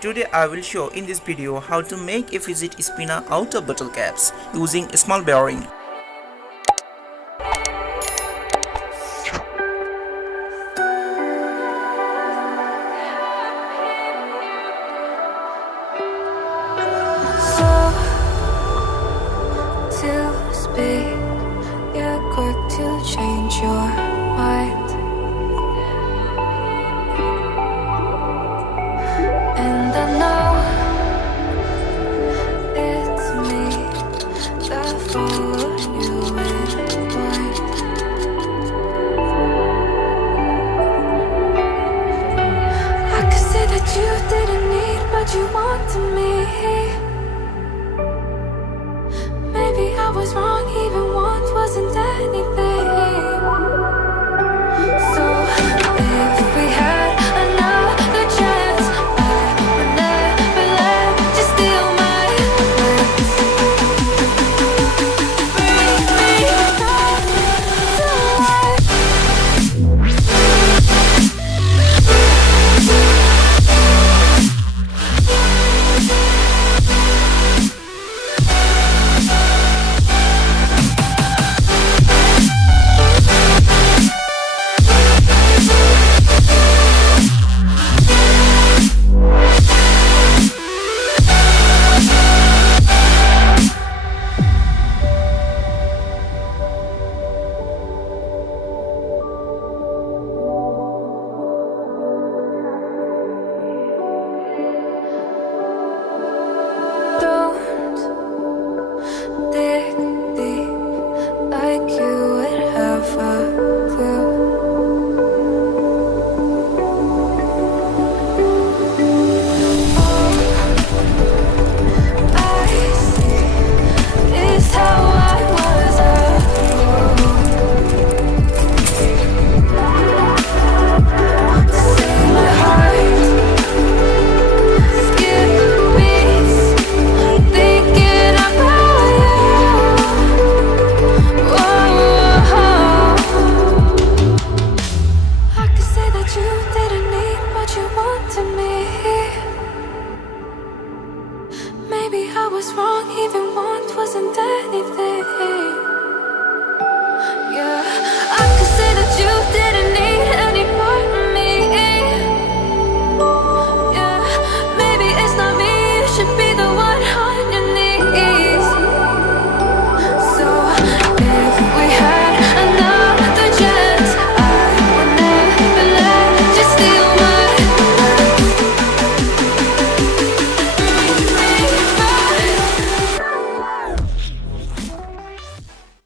Today I will show in this video how to make a fidget spinner out of bottle caps using a small bearing. To speak, you're quick to change your mind, and I know it's me that followed you in blind. I could say that you didn't need, but you wanted me. Maybe I was wrong.